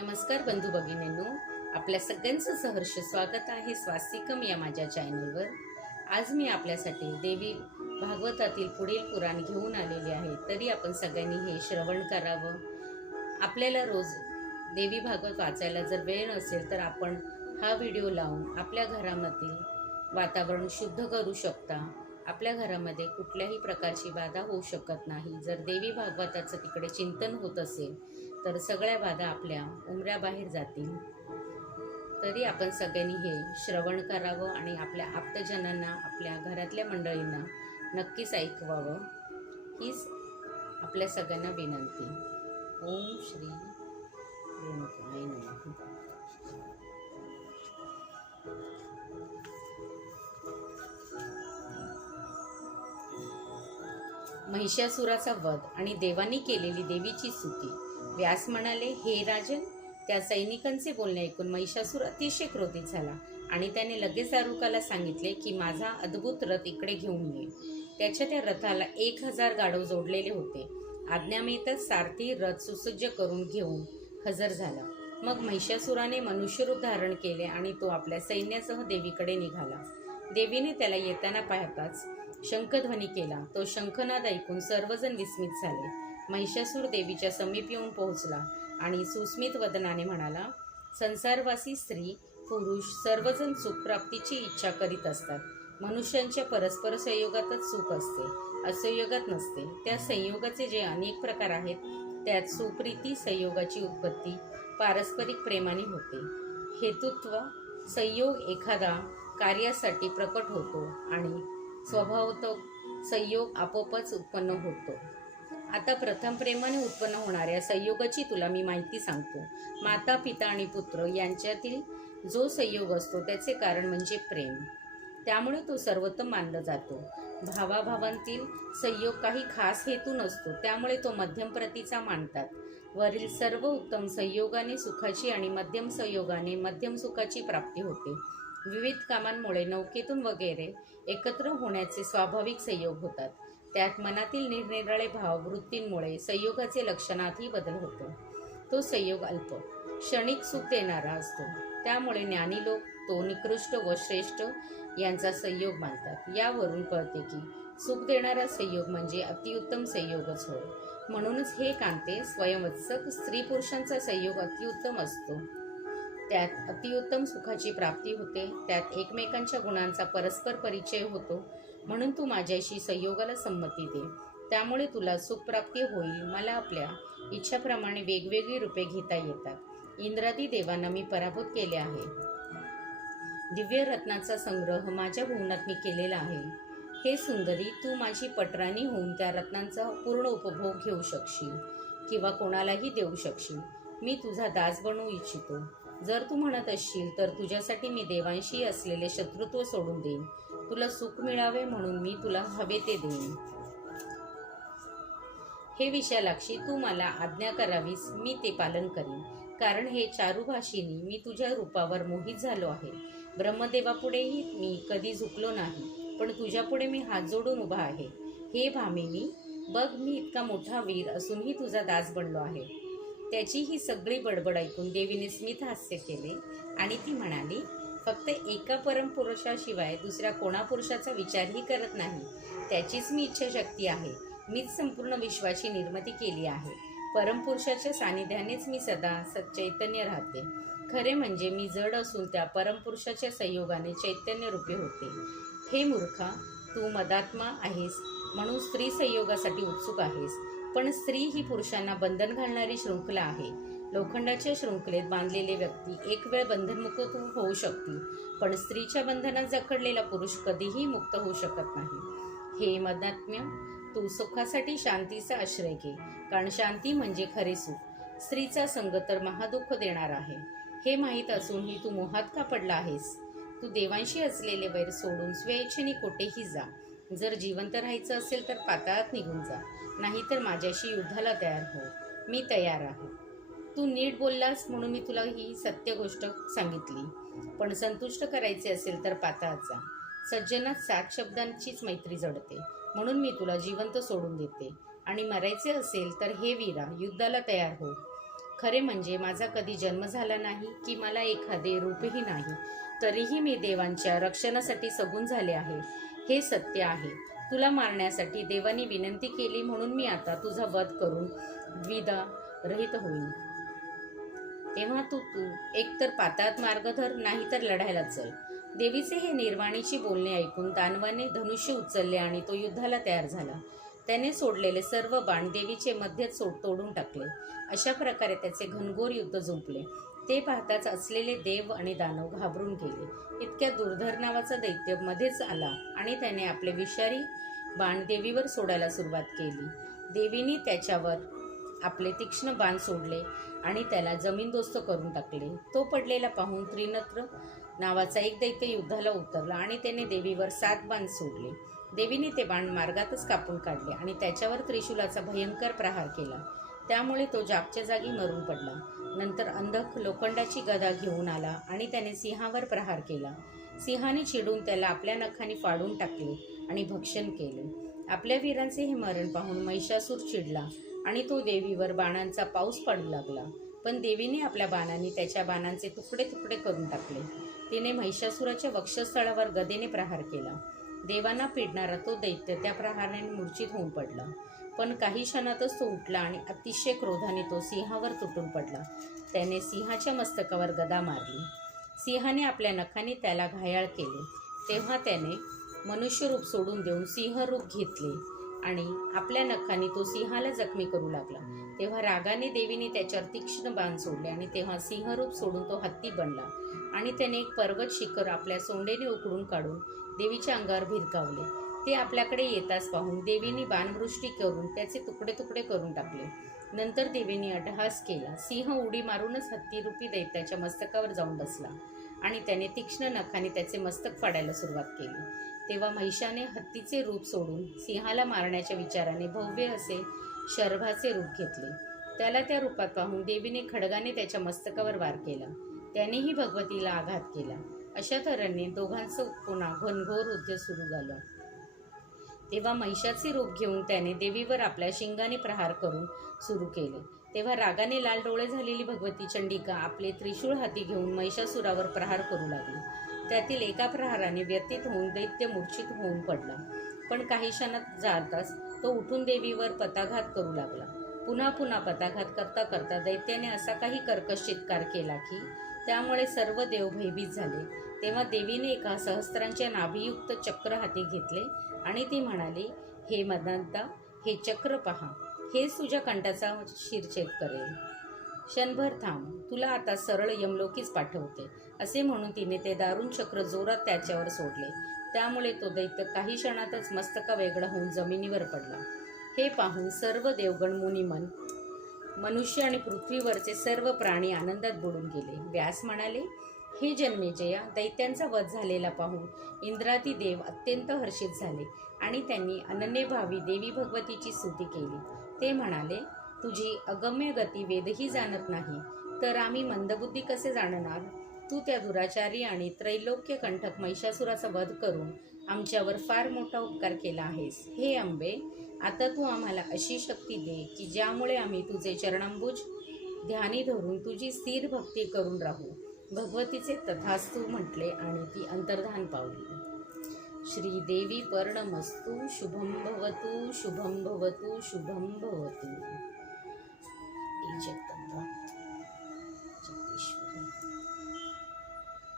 नमस्कार बंधू भगिनींनो. आपल्या सगळ्यांचं सहर्ष स्वागत आहे स्वास्तिकम या माझ्या चॅनलवर आज मी आपल्यासाठी देवी भागवतातील पुढील पुराण घेऊन आलेले आहे. तरी आपण सगळ्यांनी हे श्रवण करावं. आपल्याला रोज देवी भागवत वाचायला जर वेळ नसेल तर आपण हा व्हिडिओ लावून आपल्या घरामधील वातावरण शुद्ध करू शकता. आपल्या घरामध्ये कुठल्याही प्रकारची बाधा होऊ शकत नाही. जर देवी भागवताचं तिकडे चिंतन होत असेल तर सगळ्या बाधा आपल्या उमऱ्याबाहेर जातील. तरी आपण सगळ्यांनी हे श्रवण करावं आणि आपल्या आप्तजनांना आपल्या घरातल्या मंडळींना नक्कीच ऐकवावं. हीच आपल्या सगळ्यांना विनंती. ओम श्री रेणुकाय नमः. महिषासुराचा वध आणि देवानी केलेली देवीची स्तुती. व्यास म्हणाले हे राजन त्या सैनिकांचे बोलणे ऐकून महिषासूर अतिशय क्रोधित झाला आणि त्याने लगेच दारुकाला सांगितले की माझा अद्भुत रथ इकडे घेऊन ये. त्याच्या त्या रथाला एक हजार गाढव जोडलेले होते. आज्ञा मिळतच सारथी रथ सुसज्ज करून घेऊन हजर झाला. मग महिषासुराने मनुष्यरूप धारण केले आणि तो आपल्या सैन्यासह देवीकडे निघाला. देवीने त्याला येताना पाहताच शंखध्वनी केला. तो शंखनाद ऐकून सर्वजण विस्मित झाले. महिषासूर देवीच्या समीप येऊन पोहोचला आणि सुस्मित वदनाने म्हणाला संसारवासी स्त्री पुरुष सर्वजण सुखप्राप्तीची इच्छा करीत असतात. मनुष्यांच्या परस्पर संयोगातच सुख असते असंयोगात नसते. त्या संयोगाचे जे अनेक प्रकार आहेत त्यात सुप्रीती संयोगाची उत्पत्ती पारस्परिक प्रेमाने होते. हेतुत्व संयोग एखादा कार्यासाठी प्रकट होतो आणि स्वभावतो संयोग आपोआपच उत्पन्न होतो. आता प्रथम प्रेमाने उत्पन्न होणाऱ्या संयोगाची तुला मी माहिती सांगतो. माता पिता आणि पुत्र यांच्यातील जो संयोग असतो त्याचे कारण म्हणजे प्रेम. त्यामुळे तो सर्वोत्तम मानला जातो. भावाभावांतील संयोग काही खास हेतू नसतो त्यामुळे तो मध्यम प्रतीचा मानतात. वरील सर्व उत्तम संयोगाने सुखाची आणि मध्यम संयोगाने मध्यम सुखाची प्राप्ती होते. विविध कामांमुळे नौकेतून वगैरे एकत्र होण्याचे स्वाभाविक संयोग होतात. त्यात मनातील निरनिराळे भाव वृत्तींमुळे संयोगाचे लक्षणातही बदल होतो. तो संयोग अल्प क्षणिक सुख देणारा असतो. त्यामुळे ज्ञानी लोक तो निकृष्ट व श्रेष्ठ यांचा संयोग मानतात. यावरून कळते की सुख देणारा संयोग म्हणजे अतिउत्तम संयोगच होय. म्हणूनच हे कांते स्वयंवत्सक स्त्री पुरुषांचा संयोग अतिउत्तम असतो. त्यात अतिउत्तम सुखाची प्राप्ती होते. त्यात एकमेकांच्या गुणांचा परस्पर परिचय होतो. म्हणून तू माझ्याशी संयोगाला संमती दे. त्यामुळे तुला सुखप्राप्ती होईल. मला आपल्या इच्छाप्रमाणे वेगवेगळी रूपे घेता येतात. इंद्रादी देवांना मी पराभूत केले आहे. दिव्य रत्नाचा संग्रह माझ्या भुवनात मी केलेला आहे. हे सुंदरी तू माझी पटराणी होऊन त्या रत्नांचा पूर्ण उपभोग घेऊ शकशील किंवा कोणालाही देऊ शकशील. मी तुझा दास बनवू इच्छितो. जर तू म्हणत असशील तर तुझ्यासाठी मी देवांशी असलेले शत्रुत्व सोडून देईन. तुला सुख मिळावे म्हणून मी तुला हवे ते देईन. हे विशालाक्षी तू मला आज्ञा करावीस मी ते पालन करीन. कारण हे चारुभाषिनी मी तुझ्या रूपावर मोहित झालो आहे. ब्रह्मदेवापुढेही मी कधी झुकलो नाही पण तुझ्यापुढे मी हात जोडून उभा आहे. हे भामिनी बघ मी इतका मोठा वीर असूनही तुझा दास बनलो आहे. त्याची ही सगळी बडबड ऐकून देवीने स्मित हास्य केले आणि ती म्हणाली फक्त एका परमपुरुषाशिवाय दुसऱ्या कोणा पुरुषाचा विचारही करत नाही. त्याचीच मी इच्छाशक्ती आहे. मीच संपूर्ण विश्वाची निर्मिती केली आहे. परमपुरुषाच्या सानिध्यानेच मी सदा सचैतन्य राहते. खरे म्हणजे मी जड असून त्या परमपुरुषाच्या संयोगाने चैतन्य रूपे होते. हे मूर्खा तू मदात्मा आहेस म्हणून स्त्री संयोगासाठी उत्सुक आहेस. पण स्त्री ही पुरुषांना बंधन घालणारी शृंखला आहे. लोखंडाच्या शृंखलेत बांधलेले व्यक्ती एक वेळ बंधनमुक्त होऊ शकतील पण स्त्रीच्या बंधनात जखडलेला पुरुष कधीही मुक्त होऊ शकत नाही. हे मदात्म्य तू सुखासाठी शांतीचा आश्रय घे कारण शांती म्हणजे खरे सुख. स्त्रीचा संग तर महादुःख देणार आहे. हे माहीत असूनही तू मोहात का पडला आहेस? तू देवांशी असलेले वैर सोडून स्वेच्छेने कोठेही जा. जर जिवंत राहायचं असेल तर पाताळात निघून जा. नाहीतर माझ्याशी युद्धाला तयार हो. मी तयार आहे. तू नीट बोललास म्हणून मी तुला ही सत्य गोष्ट सांगितली. पण संतुष्ट करायचे असेल तर पाताळचा सज्जनात सात शब्दांचीच मैत्री जडते. म्हणून मी तुला जिवंत सोडून देते. आणि मरायचे असेल तर हे वीरा युद्धाला तयार हो. खरे म्हणजे माझा कधी जन्म झाला नाही की मला एखादे रूपही नाही तरीही मी देवांच्या रक्षणासाठी सगून झाले आहे. हे सत्य आहे. तुला मारण्यासाठी देवाने विनंती केली म्हणून मी आता तुझा वध करून द्विधा रहित होईन. तेव्हा तू तू एकतर पातात मार्ग धर नाहीतर लढायला चल. देवीचे हे निर्वाणीची बोलणे ऐकून दानवाने धनुष्य उचलले आणि तो युद्धाला तयार झाला. त्याने सोडलेले सर्व बाण देवीचे मध्येच सोड तोडून टाकले. अशा प्रकारे त्याचे घनघोर युद्ध झोपले ते पाहताच असलेले देव आणि दानव घाबरून गेले. इतक्या दुर्धर नावाचा दैत्य मध्येच आला आणि त्याने आपले विषारी बाण देवीवर सोडायला सुरुवात केली. देवीने त्याच्यावर आपले तीक्ष्ण बाण सोडले आणि त्याला जमीनदोस्त करून टाकले. तो पडलेला पाहून त्रिनत्र नावाचा एक दैत्य युद्धाला उतरला आणि त्याने देवीवर सात बाण सोडले. देवीने ते बाण मार्गातच कापून काढले आणि त्याच्यावर त्रिशूलाचा भयंकर प्रहार केला. त्यामुळे तो जागच्या जागी मरून पडला. नंतर अंधक लोखंडाची गदा घेऊन आला आणि त्याने सिंहावर प्रहार केला. सिंहाने चिडून त्याला आपल्या नखाने फाडून टाकले आणि भक्षण केले. आपल्या वीरांचे हे मरण पाहून महिषासूर चिडला आणि तो देवीवर बाणांचा पाऊस पडू लागला. पण देवीने आपल्या बाणांनी त्याच्या बाणांचे तुकडे तुकडे करून टाकले. तिने महिषासुराच्या वक्षस्थळावर गदेने प्रहार केला. देवांना पिडणारा तो दैत्य त्या प्रहाराने मूर्छित होऊन पडला. पण काही क्षणातच तो उठला आणि अतिशय क्रोधाने तो सिंहावर तुटून पडला. त्याने सिंहाच्या मस्तकावर गदा मारली. सिंहाने आपल्या नखाने त्याला घायाळ केले. तेव्हा त्याने मनुष्यरूप सोडून देऊन सिंहरूप घेतले आणि आपल्या नखाने तो सिंहाला जखमी करू लागला. तेव्हा रागाने देवीने त्याच्यावर तीक्ष्ण बाण सोडले आणि तेव्हा सिंहरूप सोडून तो हत्ती बनला आणि त्याने एक पर्वत शिखर आपल्या सोंडेने उकडून काढून देवीच्या अंगावर भिरकावले. ते आपल्याकडे येताच पाहून देवीने बाणवृष्टी करून त्याचे तुकडे तुकडे करून टाकले. नंतर देवीने अटहास केला. सिंह उडी मारूनच हत्तीरूपी दैत्याच्या मस्तकावर जाऊन बसला आणि त्याने तीक्ष्ण नखाने त्याचे मस्तक फाडायला सुरुवात केली. तेव्हा महिषाने हत्तीचे रूप सोडून सिंहाला मारण्याच्या विचाराने भव्य असे शर्भाचे रूप घेतले. त्याला त्या रूपात पाहून देवीने खडगाने त्याच्या मस्तकावर वार केला. त्यानेही भगवतीला आघात केला. अशा तऱ्हेने दोघांचं पुन्हा घनघोर युद्ध सुरू झालं. तेव्हा महिषाचे रूप घेऊन त्याने देवीवर आपल्या शिंगाने प्रहार करून सुरू केले. तेव्हा रागाने लाल डोळे झालेली भगवती चंडिका आपले त्रिशूळ हाती घेऊन महिषासुरावर प्रहार करू लागली. त्यातील एका प्रहाराने व्यतीत होऊन दैत्य मूर्छित होऊन पडला. पण काही क्षणात जाताच तो उठून देवीवर पताघात करू लागला. पुन्हा पुन्हा पताघात करता करता दैत्याने असा काही कर्कश चित्कार केला की त्यामुळे सर्व देव भयभीत झाले. तेव्हा देवीने एका सहस्त्रांचे नाभियुक्त चक्र हाती घेतले. आणि ती म्हणाली हे मदंता हे चक्र पहा. हेच तुझ्या कंठाचा शिरछेद करेल. क्षणभर थांब. तुला आता सरळ यमलोकीच पाठवते. असे म्हणून तिने ते दारुण चक्र जोरात त्याच्यावर सोडले. त्यामुळे तो दैत्य काही क्षणातच मस्तका वेगळा होऊन जमिनीवर पडला. हे पाहून सर्व देवगण मुनिमन मनुष्य आणि पृथ्वीवरचे सर्व प्राणी आनंदात बुडून गेले. व्यास म्हणाले हे जन्मेजया दैत्यांचा वध झालेला पाहून इंद्रादी देव अत्यंत हर्षित झाले आणि त्यांनी अनन्यभावी देवी भगवतीची स्तुती केली. ते म्हणाले तुझी अगम्य गती वेदही जाणत नाही तर आम्ही मंदबुद्धी कसे जाणणार? तू त्या दुराचारी आणि त्रैलोक्य कंठक महिषासुराचा वध करून आमच्यावर फार मोठा उपकार केला आहेस. हे अंबे आता तू आम्हाला अशी शक्ती दे की ज्यामुळे आम्ही तुझे चरणांबुज ध्यानी धरून तुझी स्थिर भक्ती करून राहू. भगवतीचे तथास्तू म्हटले आणि ती अंतर्धान पावली. श्रीदेवी पर्णमस्तु शुभम भवतू शुभम भवतू शुभम भवतू. जगत